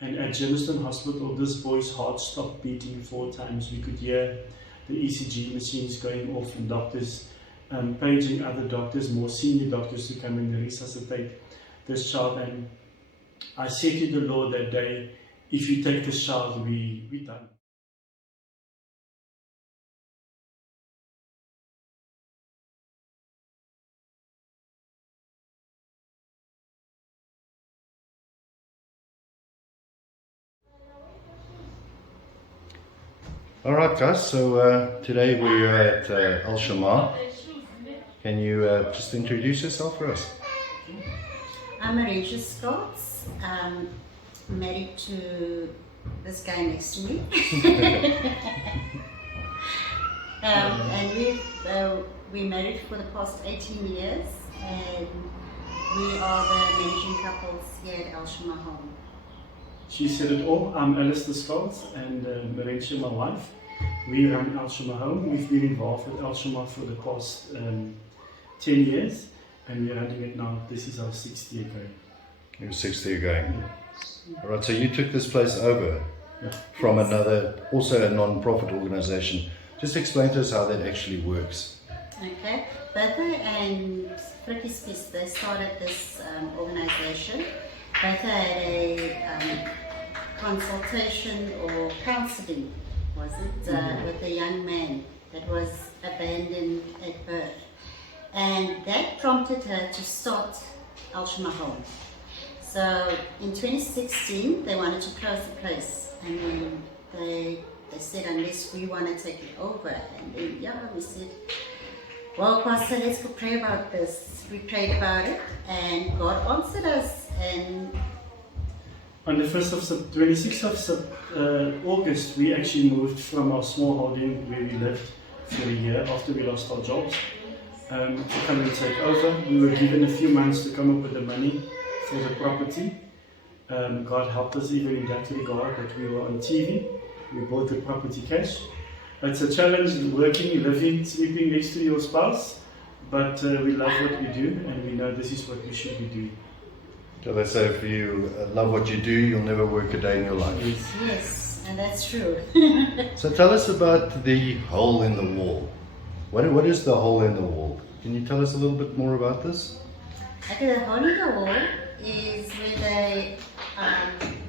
And at Germiston Hospital, this boy's heart stopped beating 4 times. We could hear the ECG machines going off and doctors paging other doctors, more senior doctors, to come and resuscitate this child. And I said to the Lord that day, if you take this child, we're done. Alright guys, so today we're at El-Shammah. Can you just introduce yourself for us? I'm Merencia Scots, married to this guy next to me. And we married for the past 18 years, and we are the managing couples here at El-Shammah Home. She said it all. I'm Allistair Scots and Merencia, my wife. We run El-Shammah Home. We've been involved with El-Shammah for the past 10 years, and we're running it now. This is our 6th year going. Your 6th year going. Alright, so you took this place over from another, also a non-profit organization. Just explain to us how that actually works. Okay, Bertha and Frikkie Spies, they started this organization. Bertha had a consultation or counseling, was it, with a young man that was abandoned at birth. And that prompted her to start El-Shammah Home. So in 2016, they wanted to close the place, and then they said, unless we want to take it over. And then, we said, well, Pastor, let's go pray about this. We prayed about it, and God answered us. And on the 26th of August, we actually moved from our small holding where we lived for a year after we lost our jobs to come and take over. We were given a few months to come up with the money for the property. God helped us even in that regard, that we were on TV. We bought the property cash. It's a challenge working, living, sleeping next to your spouse, but we love what we do, and we know this is what we should be doing. So they say if you love what you do, you'll never work a day in your life. Yes, and that's true. So tell us about the hole in the wall. What is the hole in the wall? Can you tell us a little bit more about this? Okay, the hole in the wall is where they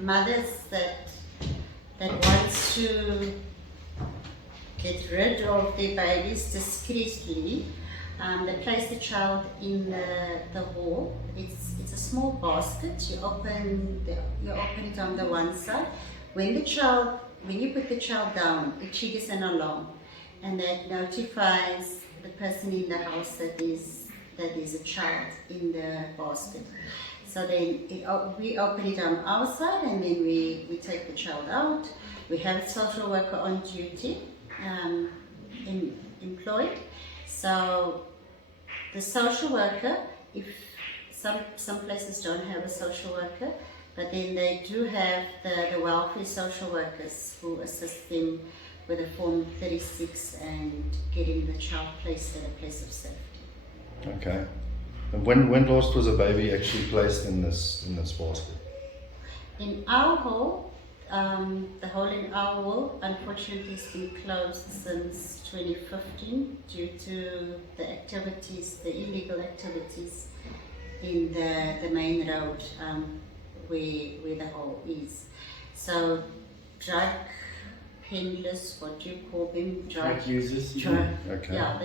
mothers that wants to get rid of their babies discreetly. They place the child in the hole. It's a small basket. You open it on the one side. When you put the child down, it triggers an alarm, and that notifies the person in the house that there's a child in the basket. So then we open it on our side, and then we take the child out. We have a social worker on duty, employed. So the social worker, if some places don't have a social worker, but then they do have the welfare social workers who assist them with a Form 36 and getting the child placed at a place of safety. Okay. And when last was a baby actually placed in this basket? In our hole, the hole in our wall, unfortunately, has been closed since 2015 due to the illegal activities in the main road where the hole is. So, drug pendlers, what do you call them? Drug users. Okay. Yeah,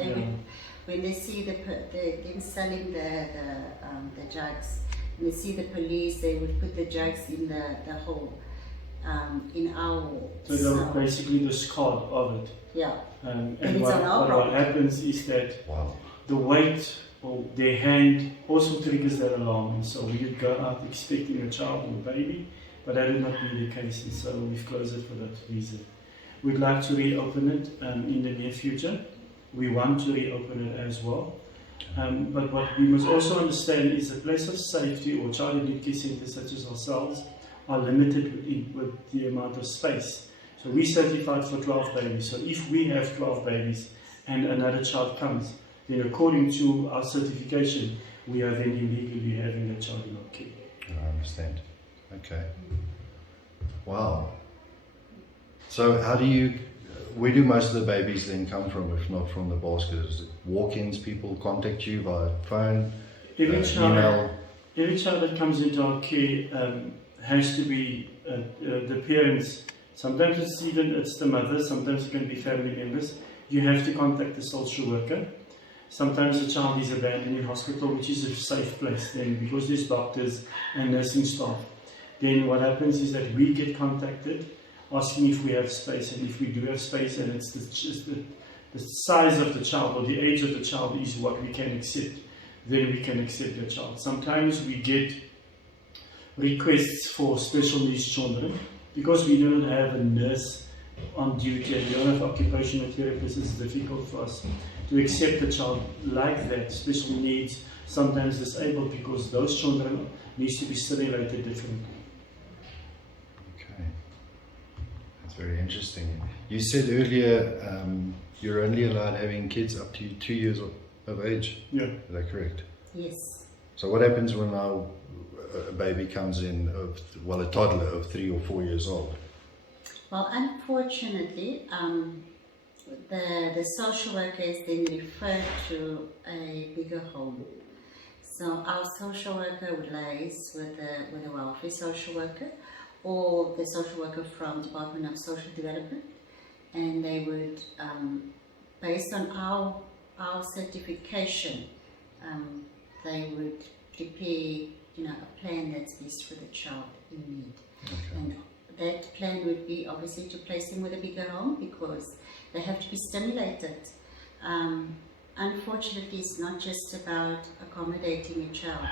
when they see them selling the drugs, and they see the police, they would put the drugs in the hole. In our wall. So they're basically the scar of it. Yeah. And what happens is that the weight or their hand also triggers that alarm. And so we would go out expecting a child or a baby, but that would not be the case. And so we've closed it for that reason. We'd like to reopen it in the near future. We want to reopen it as well. But what we must also understand is a place of safety or child and youth care centres such as ourselves are limited with the amount of space. So we certified for 12 babies. So if we have 12 babies and another child comes, then according to our certification, we are then illegally having that child in our care. I understand. Okay. Wow. So where do most of the babies then come from, if not from the basket? Is it walk-ins, people contact you via phone, email? Every child that comes into our care has to be the parents. Sometimes it's the mother, sometimes it can be family members. You have to contact the social worker. Sometimes the child is abandoned in hospital, which is a safe place then, because there's doctors and nursing staff. Then what happens is that we get contacted, asking if we have space, and if we do have space, and it's the size of the child or the age of the child is what we can accept, then we can accept the child. Sometimes we get requests for special needs children, because we don't have a nurse on duty and we don't have occupational therapists. It's difficult for us to accept a child like that, special needs, sometimes disabled, because those children needs to be stimulated differently. Okay, that's very interesting. You said earlier you're only allowed having kids up to 2 years of age. Yeah. Is that correct? Yes. So what happens when now a baby comes in, a toddler of 3 or 4 years old? Well, unfortunately, the social worker is then referred to a bigger home. So our social worker would liaise with a welfare social worker or the social worker from Department of Social Development, and they would, based on our certification, they would prepare a plan that's best for the child in need. Okay. And that plan would be obviously to place them with a bigger home, because they have to be stimulated. Unfortunately, it's not just about accommodating a child,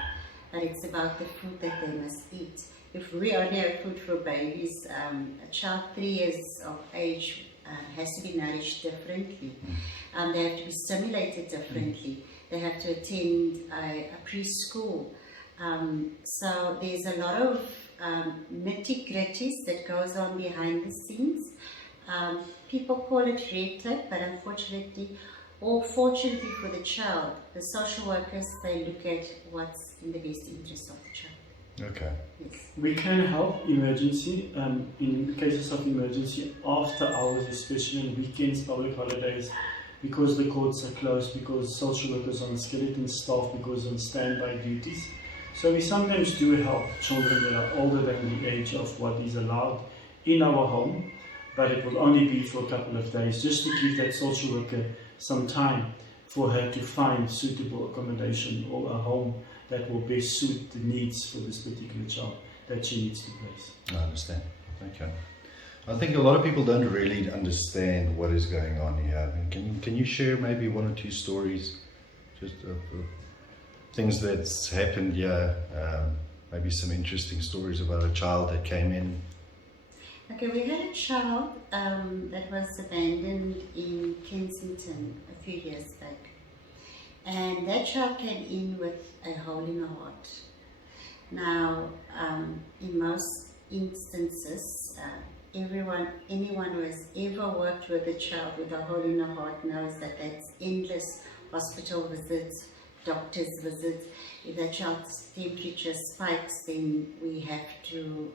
but it's about the food that they must eat. If we only have food for babies, a child 3 years of age has to be nourished differently. They have to be stimulated differently. They have to attend a preschool. So there's a lot of nitty-gritties that goes on behind the scenes. People call it red tape, but unfortunately, or fortunately for the child, the social workers, they look at what's in the best interest of the child. Okay. Yes. We can help emergency in cases of emergency after hours, especially on weekends, public holidays, because the courts are closed, because social workers are on skeleton staff, because on standby duties. So we sometimes do help children that are older than the age of what is allowed in our home, but it will only be for a couple of days, just to give that social worker some time for her to find suitable accommodation or a home that will best suit the needs for this particular child that she needs to place. I understand. Okay. I think a lot of people don't really understand what is going on here. Can you share maybe 1 or 2 stories, just of things that's happened here? Maybe some interesting stories about a child that came in. Okay, we had a child that was abandoned in Kensington a few years back. And that child came in with a hole in the heart. Now, in most instances, anyone who has ever worked with a child with a hole in the heart knows that that's endless hospital visits, doctor's visits. If that child's temperature spikes, then we have to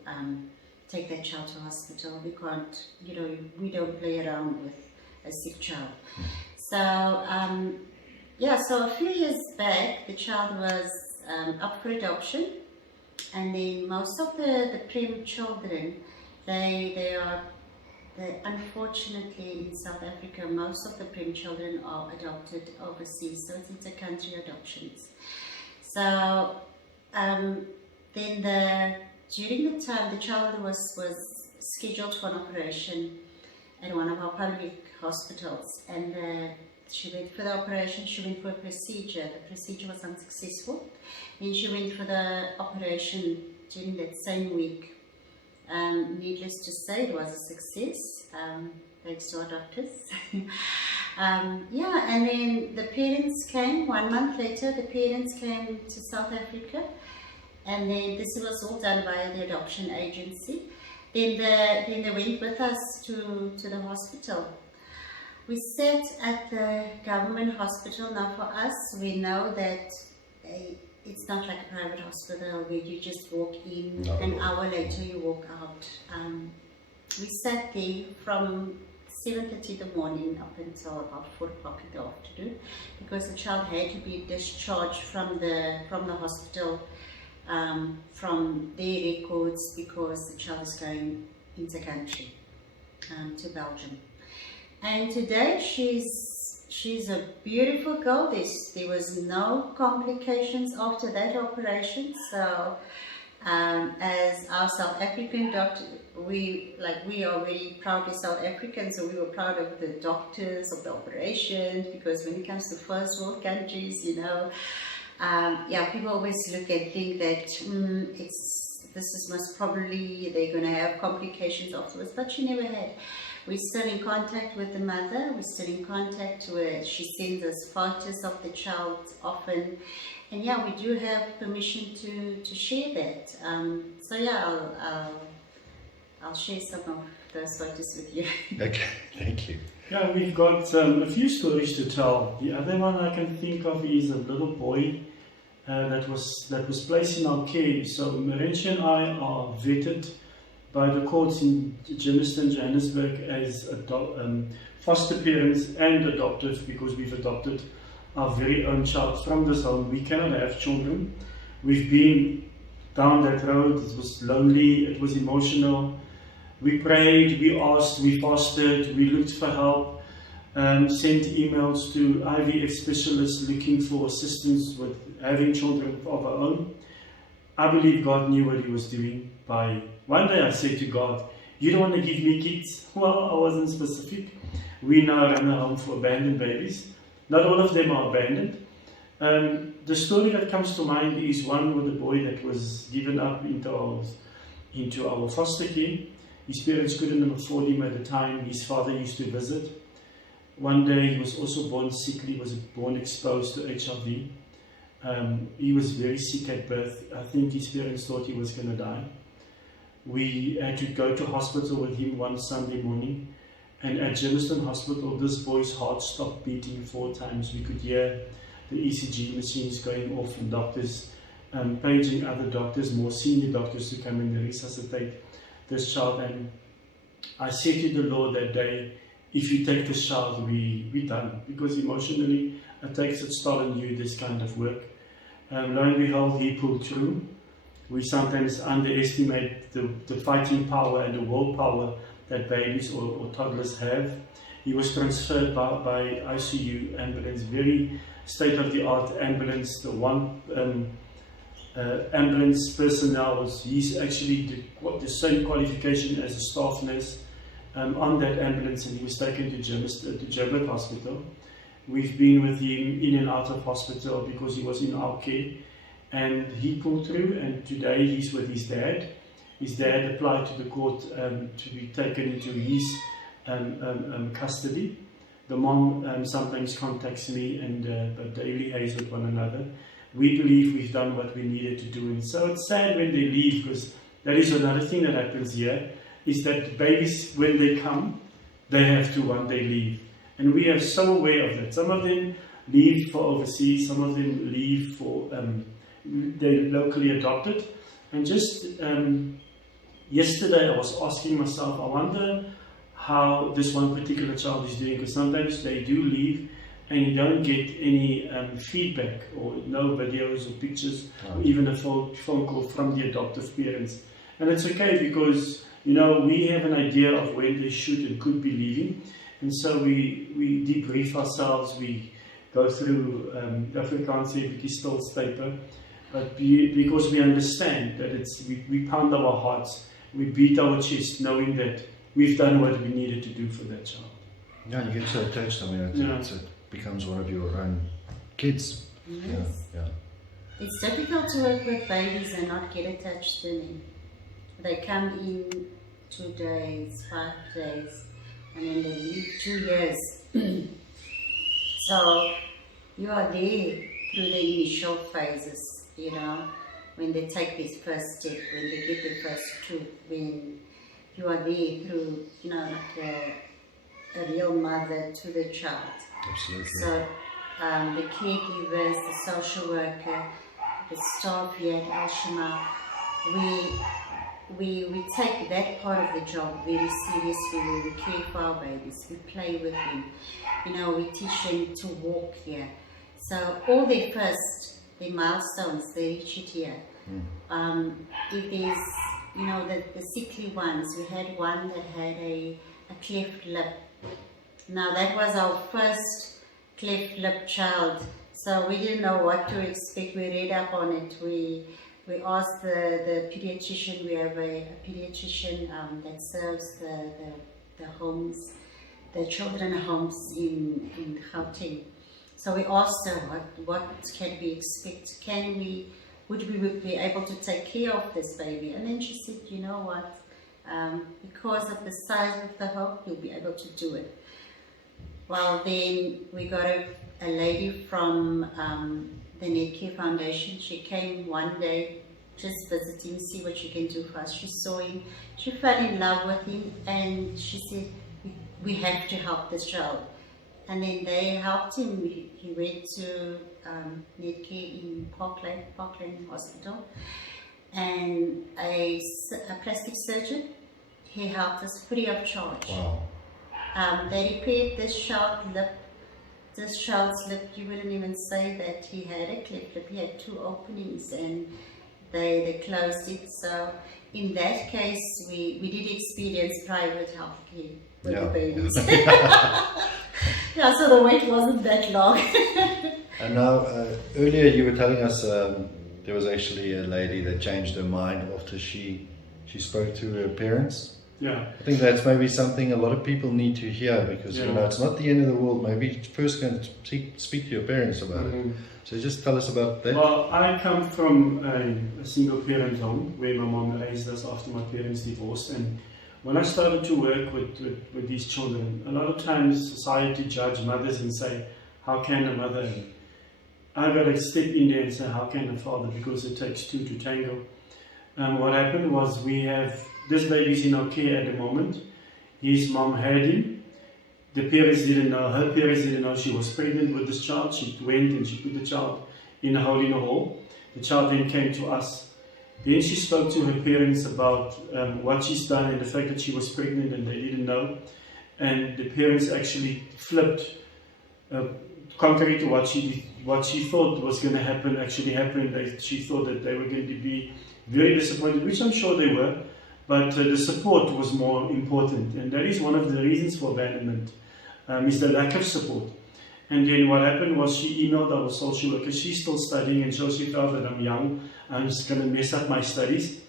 take that child to hospital. We can't, we don't play around with a sick child. So, so a few years back, the child was up for adoption, and then most of the prem children, they unfortunately in South Africa, most of the prem children are adopted overseas, so it's inter-country adoptions. So during the time the child was scheduled for an operation at one of our public hospitals, and she went for the operation, she went for a procedure. The procedure was unsuccessful. Then she went for the operation during that same week. Needless to say, it was a success, thanks to our doctors. And then the parents came, 1 month later, the parents came to South Africa, and then this was all done by the adoption agency. Then they went with us to the hospital. We sat at the government hospital. Now for us, we know that it's not like a private hospital where you just walk in, Not at an all. hour later you walk out. We sat there from 7:30 in the morning up until about 4 o'clock in the afternoon, because the child had to be discharged from the hospital, from their records, because the child is going into country, to Belgium. And today she's a beautiful girl. There was no complications after that operation. So as our South African doctor, we are very proudly South African, so we were proud of the doctors, of the operation, because when it comes to first world countries, people always look and think that this is most probably they're going to have complications afterwards, but she never had. We're still in contact with the mother. We're still in contact with. She sends us photos of the child often, and we do have permission to share that. I'll share some of those photos with you. Okay, thank you. Yeah, we've got a few stories to tell. The other one I can think of is a little boy that was placed in our care. So Merencia and I are vetted by the courts in Germiston, Johannesburg, as foster parents and adoptive, because we've adopted our very own child from this home. We cannot have children. We've been down that road. It was lonely, it was emotional. We prayed, we asked, we fasted, we looked for help, sent emails to IVF specialists looking for assistance with having children of our own. I believe God knew what He was doing. One day I said to God, "You don't want to give me kids?" Well, I wasn't specific. We now run a home for abandoned babies. Not all of them are abandoned. The story that comes to mind is one with a boy that was given up into our foster care. His parents couldn't afford him at the time. His father used to visit. One day he was also born sickly, was born exposed to HIV. He was very sick at birth. I think his parents thought he was going to die. We had to go to hospital with him one Sunday morning, and at Germiston Hospital this boy's heart stopped beating 4 times. We could hear the ECG machines going off and doctors paging other doctors, more senior doctors, to come and resuscitate this child. And I said to the Lord that day, if you take this child, we're done, because emotionally it takes its toll on you, this kind of work. Lo and behold, he pulled through. We sometimes underestimate the fighting power and the willpower that babies or toddlers have. He was transferred by ICU ambulance, very state-of-the-art ambulance. The one ambulance personnel he's actually the same qualification as a staff nurse on that ambulance, and he was taken to Joburg Hospital. We've been with him in and out of hospital because he was in our care, and he pulled through, and today he's with his dad. His dad applied to the court to be taken into his custody. The mom sometimes contacts me, and but they liaise with one another. We believe we've done what we needed to do, and so it's sad when they leave, because that is another thing that happens here, is that babies, when they come, they have to one day leave. And we are so aware of that. Some of them leave for overseas, some of them leave for, they're locally adopted. And just yesterday I was asking myself, I wonder how this one particular child is doing, because sometimes they do leave and you don't get any feedback, or no videos or pictures, or even a phone call from the adoptive parents. And it's okay, because we have an idea of when they should and could be leaving, and so we debrief ourselves. We go through Afrikaans stills paper, but because we understand that we pound our hearts, we beat our chest, knowing that we've done what we needed to do for that child. Yeah, you get so attached. I mean, it becomes one of your own kids. Yes. Yeah. It's difficult to work with babies and not get attached to them. They come in 2 days, 5 days, and then they leave 2 years. So you are there through the initial phases, when they take this first step, when they get the first truth, when you are there through, like a real mother to the child. Absolutely. So the caregivers, the social worker, the staff here at El-Shammah, we take that part of the job very seriously. We care for our babies, we play with them, you know, we teach them to walk here. So all their milestones, they reach it here. If there's, you know, the sickly ones, we had one that had a cleft lip. Now that was our first cleft lip child, so we didn't know what to expect. We read up on it. We asked the pediatrician. We have a pediatrician that serves the homes, the children homes in Gauteng. So we asked her what can we expect? Would we be able to take care of this baby? And then she said, you know what? Because of the size of the hole, you'll be able to do it. Well, then we got a lady from the Netcare Foundation. She came one day, just visiting, see what she can do for us. She saw him, she fell in love with him, and she said, we have to help this child. And then they helped him. He went to Netcare in Parkland Hospital, and a plastic surgeon, he helped us free of charge. Wow. They repaired this child's lip. You wouldn't even say that he had a cleft lip. He had 2 openings, and they closed it. So in that case, we did experience private health care with the babies. Yeah, so the wait wasn't that long. And now, earlier you were telling us there was actually a lady that changed her mind after she spoke to her parents. Yeah. I think that's maybe something a lot of people need to hear, because you know, it's not the end of the world. Maybe first can speak to your parents about it. So just tell us about that. Well, I come from a single parent home where my mom raised us after my parents divorced, and when I started to work with these children, a lot of times society judge mothers and say, how can a mother? I got to step in there and say, how can a father? Because it takes 2 to tango. What happened was, we have this baby's in our care at the moment. His mom had him. The parents didn't know, her parents didn't know she was pregnant with this child. She went and she put the child in a hole in the wall. The child then came to us. Then she spoke to her parents about what she's done and the fact that she was pregnant and they didn't know. And the parents actually flipped, contrary to what she thought was going to happen, actually happened. She thought that they were going to be very disappointed, which I'm sure they were. But the support was more important, and that is one of the reasons for abandonment, is the lack of support. And then what happened was, she emailed our social worker. She's still studying, and so she felt that I'm young, I'm just going to mess up my studies.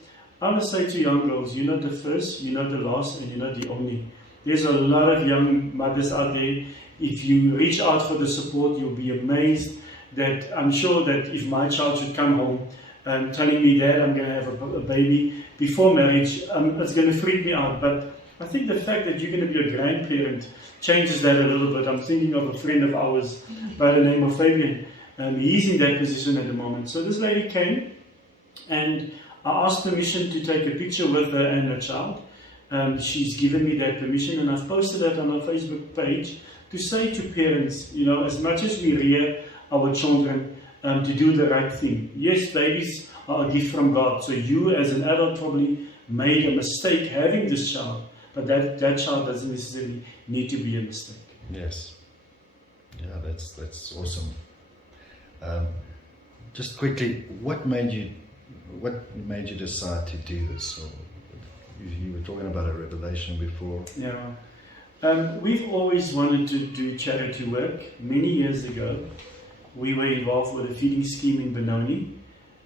I want to say to young girls, you're not the first, you're not the last, and you're not the only. There's a lot of young mothers out there. If you reach out for the support, you'll be amazed that I'm sure that if my child should come home telling me that I'm going to have a baby before marriage, it's going to freak me out. But I think the fact that you're going to be a grandparent changes that a little bit. I'm thinking of a friend of ours by the name of Fabian. He's in that position at the moment. So this lady came, and I asked permission to take a picture with her and her child. She's given me that permission, and I've posted that on our Facebook page to say to parents, you know, as much as we rear our children, to do the right thing. Yes, babies are a gift from God. So you as an adult probably made a mistake having this child, but that child doesn't necessarily need to be a mistake. Yes. Yeah, that's awesome. Just quickly, what made you decide to do this? Or you were talking about a revelation before. Yeah. We've always wanted to do charity work. Many years ago, we were involved with a feeding scheme in Benoni.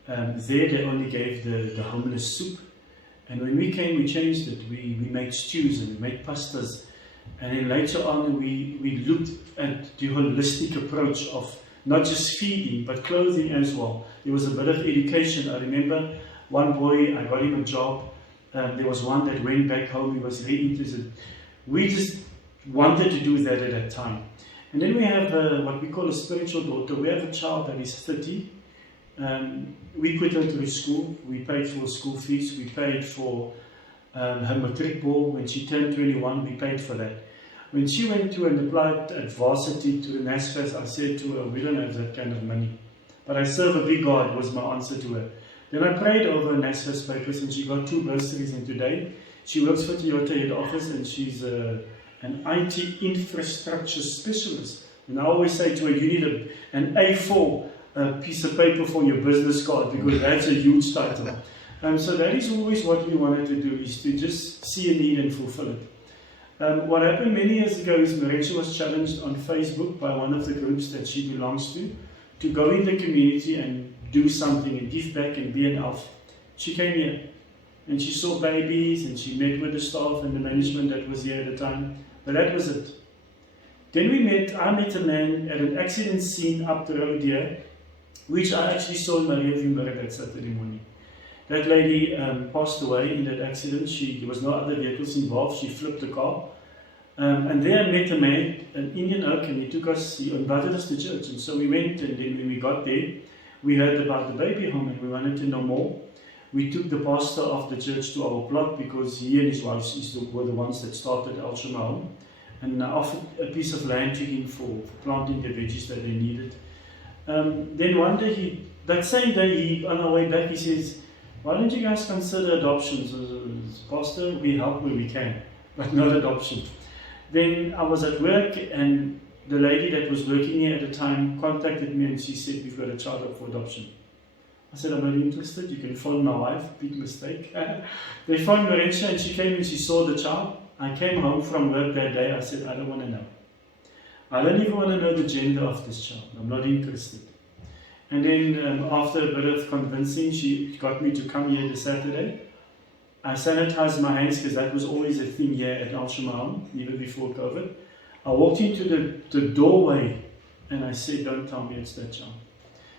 There they only gave the homeless soup. And when we came, we changed it. We made stews and we made pastas. And then later on, we looked at the holistic approach of not just feeding, but clothing as well. There was a bit of education. I remember one boy, I got him a job. There was one that went back home. He was very interested. We just wanted to do that at that time. And then we have what we call a spiritual daughter. We have a child that is 30. We put her through school. We paid for school fees. We paid for her matric ball. When she turned 21, we paid for that. When she went to and applied at varsity to the NASFAS, I said to her, we don't have that kind of money. but I serve a big God was my answer to her. Then I prayed over NASFA's papers and she got 2 bursaries, and today she works for Toyota head office and she's an IT infrastructure specialist. And I always say to her, you need an A4 piece of paper for your business card, because that's a huge title. So that is always what we wanted to do, is to just see a need and fulfill it. What happened many years ago is Merencia was challenged on Facebook by one of the groups that she belongs to go in the community and do something and give back and be an elf. She came here and she saw babies and she met with the staff and the management that was here at the time, but that was it. Then I met a man at an accident scene up the road here, which I actually saw in my rearview mirror that Saturday morning. That lady passed away in that accident. There was no other vehicles involved. She flipped the car. And there I met a man, an Indian oak, and he invited us to church. And so we went, and then when we got there, we heard about the baby home and we wanted to know more. We took the pastor of the church to our plot, because he and his wife were the ones that started El-Shammah Home, and I offered a piece of land to him for planting the veggies that they needed. Then one day, that same day, on our way back, he says, why don't you guys consider adoptions? Pastor, we help where we can, but not adoption. Then I was at work, and the lady that was working here at the time contacted me and she said, we've got a child up for adoption. I said, I'm not interested, you can phone my wife. Big mistake. They phoned Merencia and she came and she saw the child. I came home from work that day. I said, I don't want to know. I don't even want to know the gender of this child. I'm not interested. And then after a bit of convincing, she got me to come here this Saturday. I sanitized my hands, because that was always a thing here at El-Shammah Home, even before COVID. I walked into the doorway and I said, don't tell me it's that child.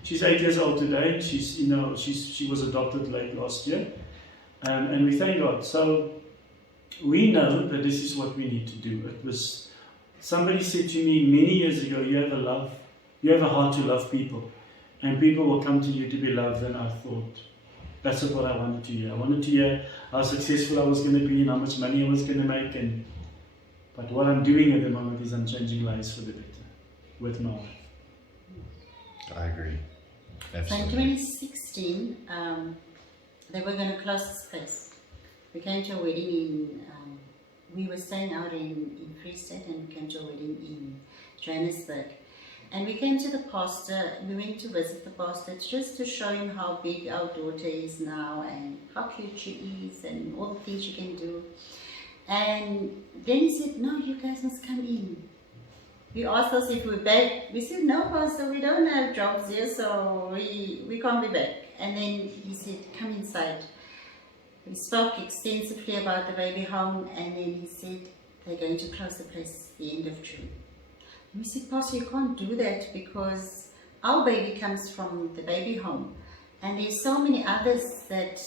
She's 8 years old today. She was adopted late last year. And we thank God. So we know that this is what we need to do. Somebody said to me many years ago, you have a heart to love people. And people will come to you to be loved. And I thought, that's what I wanted to hear. I wanted to hear how successful I was going to be and how much money I was going to make. But what I'm doing at the moment is I'm changing lives for the better with my wife. I agree. Absolutely. So in 2016, they were going to close this place. We came to a wedding we were staying out in Free State, and we came to a wedding in Johannesburg. And we came to the pastor, we went to visit the pastor just to show him how big our daughter is now and how cute she is and all the things she can do. And then he said, no, you guys must come in. We asked us if we're back. We said, no, pastor, we don't have jobs here, so we can't be back. And then he said, come inside. We spoke extensively about the baby home, and then he said, they're going to close the place at the end of June. We said, Pastor, you can't do that, because our baby comes from the baby home. And there's so many others that,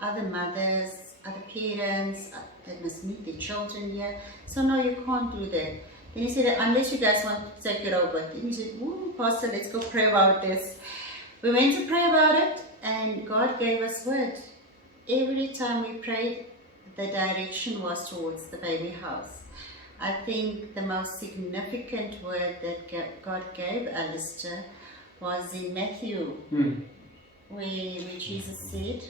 other mothers, other parents that must meet their children here. So no, you can't do that. Then he said, unless you guys want to take it over. Then he said, oh, Pastor, let's go pray about this. We went to pray about it, and God gave us word. Every time we prayed, the direction was towards the baby house. I think the most significant word that God gave Allistair was in Matthew, where Jesus said,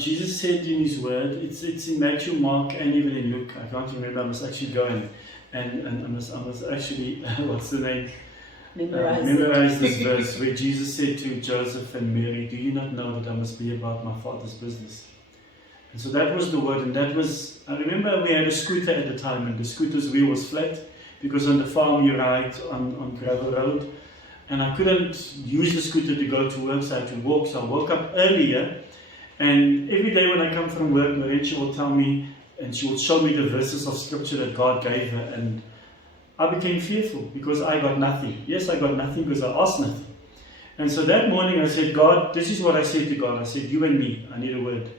Jesus said in his word, it's in Matthew, Mark, and even in Luke. I can't remember. I must actually go and I must actually, what's the name? Memorize this verse where Jesus said to Joseph and Mary, do you not know that I must be about my Father's business? And so that was the word, and that was, I remember we had a scooter at the time, and the scooter's wheel was flat, because on the farm you ride on gravel road, and I couldn't use the scooter to go to work, so I had to walk. So I woke up earlier, and every day when I come from work, Merencia will tell me, and she will show me the verses of scripture that God gave her, and I became fearful because I got nothing. Yes, I got nothing because I asked nothing. And so that morning I said, God, this is what I said to God. I said, you and me, I need a word.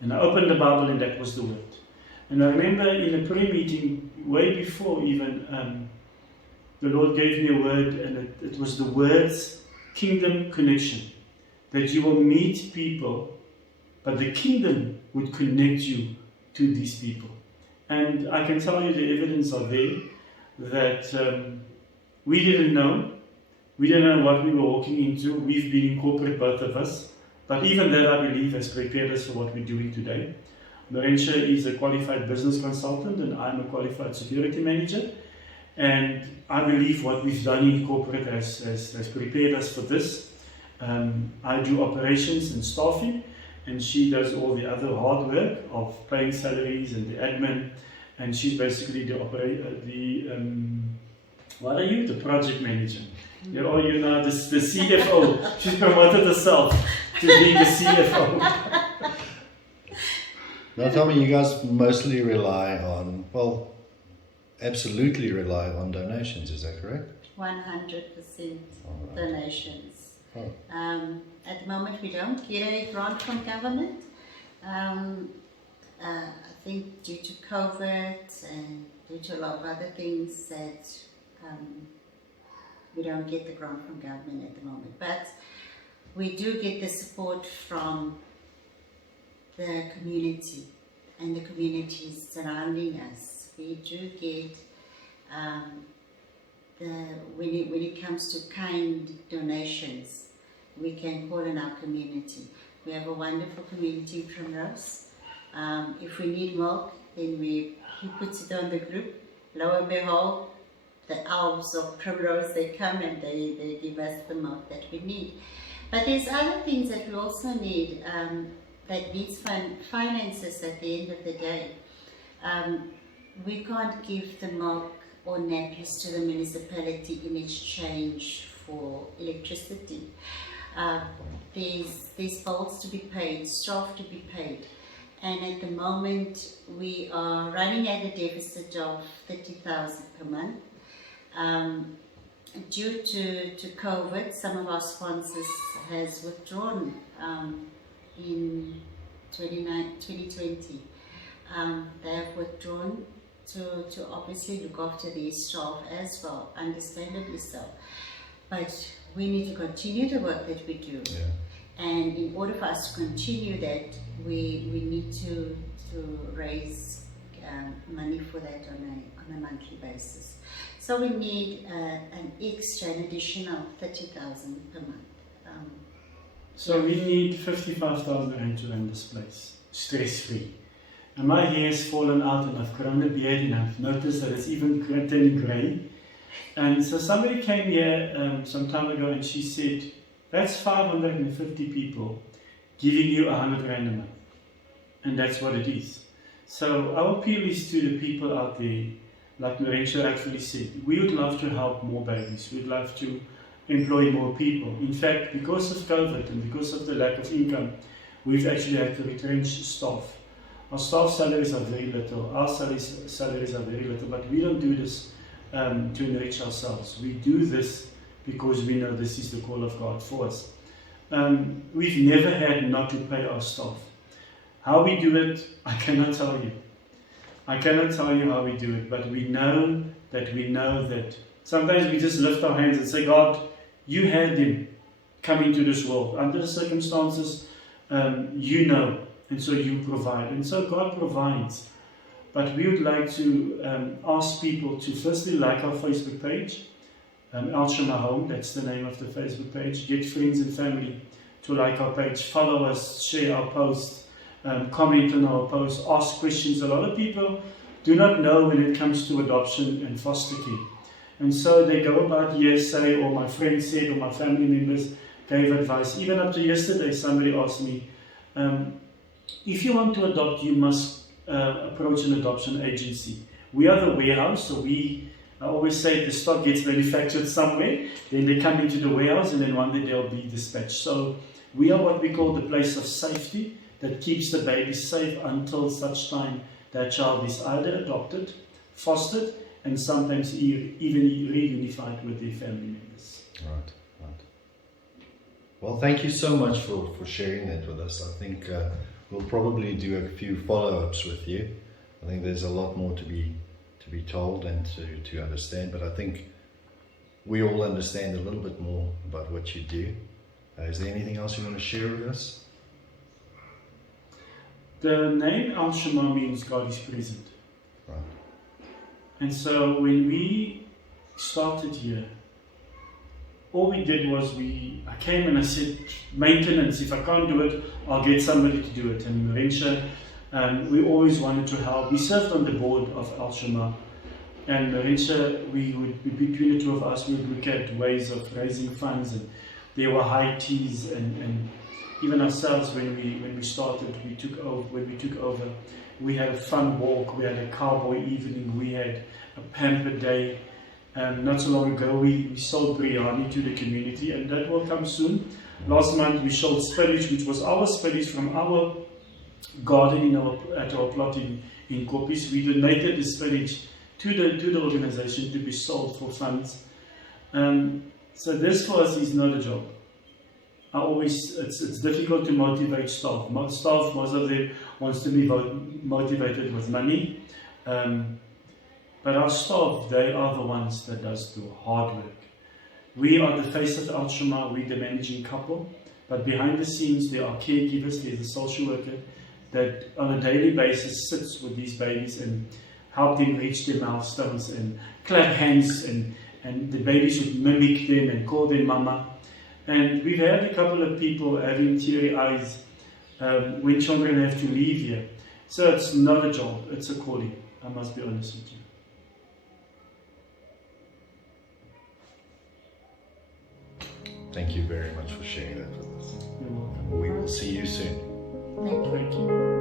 And I opened the Bible, and that was the word. And I remember in a prayer meeting, way before even, the Lord gave me a word, and it was the words, kingdom connection. That you will meet people, but the kingdom would connect you to these people. And I can tell you the evidence are there, that we didn't know We didn't know what we were walking into. We've been in corporate, both of us. But even that, I believe, has prepared us for what we're doing today. Merencia is a qualified business consultant and I'm a qualified security manager. And I believe what we've done in corporate has prepared us for this. I do operations and staffing, and she does all the other hard work of paying salaries and the admin. And she's basically the what are you? The project manager. Or you know, the CFO. She's promoted herself to be the CFO. Now tell me, you guys mostly rely on, well, absolutely rely on donations, is that correct? 100% Alright. donations. Oh. At the moment we don't get a grant from government. I think due to COVID and due to a lot of other things that we don't get the grant from government at the moment. But we do get the support from the community and the communities surrounding us. We do get when it comes to kind donations, we can call in our community. We have a wonderful community from Rose. If we need milk, then he puts it on the group. Lo and behold, the elves of Primrose, they come and they give us the milk that we need. But there's other things that we also need that needs finances at the end of the day. We can't give the milk or nappies to the municipality in exchange for electricity. There's bills to be paid, staff to be paid. And at the moment, we are running at a deficit of 30,000 per month. Due to COVID, some of our sponsors has withdrawn in 2020. They have withdrawn to obviously look after their staff as well, understandably so. But we need to continue the work that we do. Yeah. And in order for us to continue that, we need to raise money for that on a monthly basis. So we need an additional 30,000 per month. So we need 55,000 rand to run this place, stress-free. And my hair has fallen out and I've grown a beard and I've noticed that it's even turning grey. And so somebody came here some time ago and she said, that's 550 people giving you 100 rand a month. And that's what it is. So our appeal is to the people out there, like Merencia actually said, we would love to help more babies. We'd love to employ more people. In fact, because of COVID and because of the lack of income, we've actually had to retrench staff. Our staff salaries are very little, our salaries are very little, but we don't do this to enrich ourselves. We do this because we know this is the call of God for us. We've never had not to pay our staff. How we do it, I cannot tell you. I cannot tell you how we do it, but we know that sometimes we just lift our hands and say, God, you had them come into this world. Under the circumstances, you know, and so you provide. And so God provides. But we would like to ask people to firstly like our Facebook page, El-Shammah Home, that's the name of the Facebook page. Get friends and family to like our page, follow us, share our posts, comment on our posts, ask questions. A lot of people do not know when it comes to adoption and foster care. And so they go about hearsay, or my friend said, or my family members gave advice. Even up to yesterday, somebody asked me, if you want to adopt, you must approach an adoption agency. We are the warehouse, so I always say the stock gets manufactured somewhere, then they come into the warehouse, and then one day they'll be dispatched. So we are what we call the place of safety that keeps the baby safe until such time that child is either adopted, fostered, and sometimes even reunified with their family members. Right. Well, thank you so much for sharing that with us. I think we'll probably do a few follow-ups with you. I think there's a lot more to be told and to understand, but I think we all understand a little bit more about what you do. Is there anything else you want to share with us? The name El-Shammah means God is present. Right. And so when we started here, all we did was I came and I said, maintenance, if I can't do it, I'll get somebody to do it. And Merencia, we always wanted to help. We served on the board of El-Shammah, and Merencia, between the two of us, we would look at ways of raising funds, and there were high teas, and even ourselves when we started, when we took over, we had a fun walk, we had a cowboy evening, we had a pamper day. Not so long ago, we sold biryani to the community, and that will come soon. Last month, we sold spinach, which was our spinach from our garden at our plot in Kopis. We donated the spinach to the organization to be sold for funds. So this for us is not a job. It's difficult to motivate staff. Most of them wants to be motivated with money. But our staff, they are the ones that does the hard work. We are the face of El-Shammah, we're the managing couple, but behind the scenes there are caregivers, there's a social worker that on a daily basis sits with these babies and help them reach their milestones and clap hands, and the babies would mimic them and call them mama. And we've had a couple of people having teary eyes when children have to leave here. So it's not a job, it's a calling, I must be honest with you. Thank you very much for sharing that with us. You're welcome. We will see you soon. Thank you. Thank you.